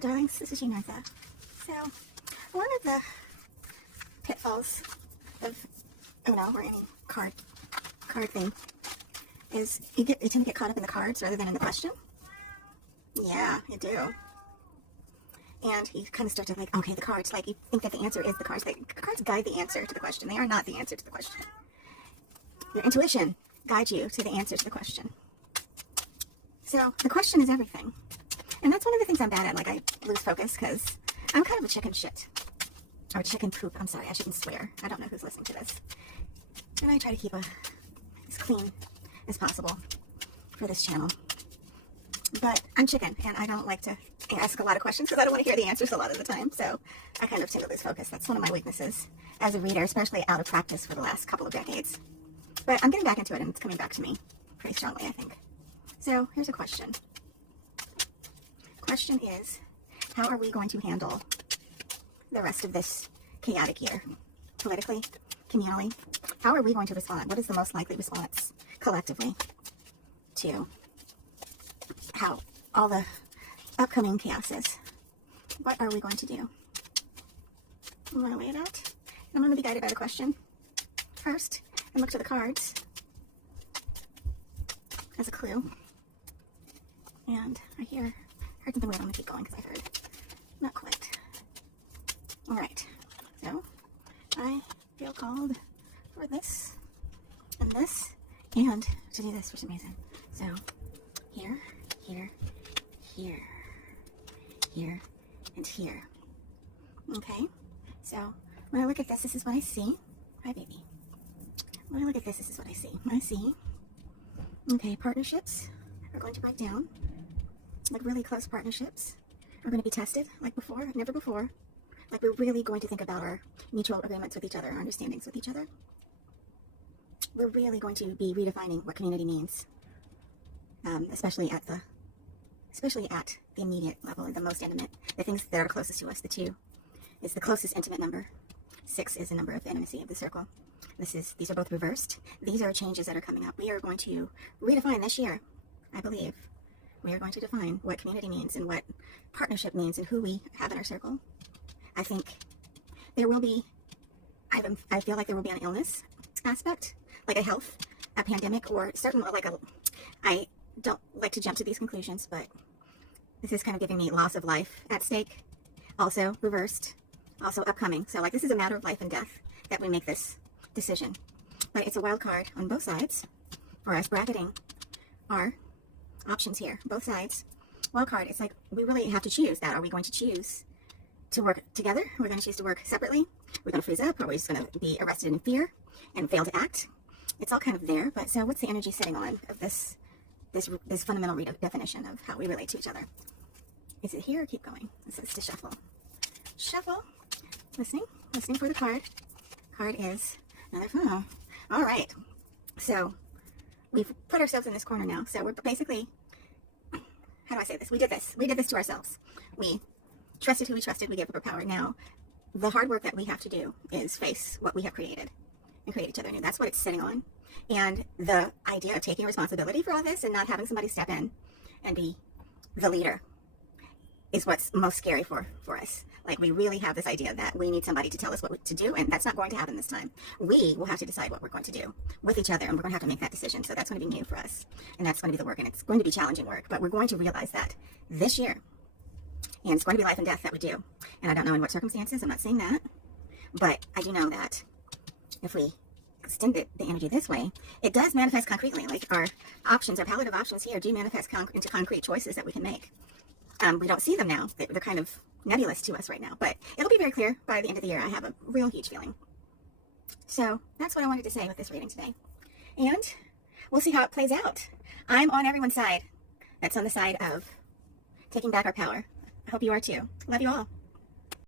Hello, darlings. This is Martha. So, one of the pitfalls of Uno or any card thing is you tend to get caught up in the cards rather than in the question. Yeah, you do. And you kind of start to like, okay, the cards, like you think that the answer is the cards. The cards guide the answer to the question. They are not the answer to the question. Your intuition guides you to the answer to the question. So the question is everything. And that's one of the things I'm bad at. Like I lose focus because I'm kind of a chicken shit. Or chicken poop. I'm sorry, I shouldn't swear. I don't know who's listening to this. And I try to keep as clean as possible for this channel. But I'm chicken, and I don't like to ask a lot of questions because I don't want to hear the answers a lot of the time. So I kind of tend to lose focus. That's one of my weaknesses as a reader, especially out of practice for the last couple of decades. But I'm getting back into it, and it's coming back to me pretty strongly, I think. So here's a question. Question is, how are we going to handle the rest of this chaotic year? Politically, communally, how are we going to respond? What is the most likely response collectively to how all the upcoming chaos is? What are we going to do? I'm going to lay it out. I'm going to be guided by the question first and look to the cards as a clue. And I heard something weird. I'm going to keep going because I heard not quite. All right. So I feel called for this and this and to do this for some reason. So here, here, here, here, and here. Okay, so when I look at this, this is what I see. Hi, baby. When I look at this, this is what I see. I see, okay, partnerships are going to break down. Like really close partnerships are going to be tested like before, never before. Like we're really going to think about our mutual agreements with each other, our understandings with each other. We're really going to be redefining what community means, especially at the immediate level, the most intimate, the things that are closest to us. The 2 is the closest intimate number. 6 is the number of intimacy of the circle. These are both reversed. These are changes that are coming up. We are going to redefine this year, I believe. We are going to define what community means and what partnership means and who we have in our circle. I think there will be, I feel like there will be an illness aspect, like a health, a pandemic, or certain, I don't like to jump to these conclusions, but this is kind of giving me loss of life at stake, also reversed, also upcoming. So like this is a matter of life and death that we make this decision. But it's a wild card on both sides for us bracketing our options here, both sides. Wild card, it's like we really have to choose that. Are we going to choose to work together? We're going to choose to work separately? We're going to freeze up? Or are we just going to be arrested in fear and fail to act? It's all kind of there, but so what's the energy sitting on of this fundamental redefinition of how we relate to each other? Is it here or keep going? This is to shuffle. Shuffle. Listening for the card. Card is another phone. All right. So we've put ourselves in this corner now. So we're basically, how do I say this? We did this. We did this to ourselves. We trusted who we trusted. We gave up our power. Now, the hard work that we have to do is face what we have created and create each other new. That's what it's sitting on. And the idea of taking responsibility for all this and not having somebody step in and be the leader is what's most scary for us. Like we really have this idea that we need somebody to tell us what to do, and that's not going to happen this time. We will have to decide what we're going to do with each other, and we're going to have to make that decision. So that's going to be new for us, and that's going to be the work, and it's going to be challenging work, but we're going to realize that this year, and it's going to be life and death that we do. And I don't know in what circumstances, I'm not saying that, but I do know that if we extend the energy this way, it does manifest concretely. Like our options, our palette of options here do manifest into concrete choices that we can make. We don't see them now. They're kind of nebulous to us right now, but it'll be very clear by the end of the year. I have a real huge feeling. So that's what I wanted to say with this reading today. And we'll see how it plays out. I'm on everyone's side. That's on the side of taking back our power. I hope you are too. Love you all.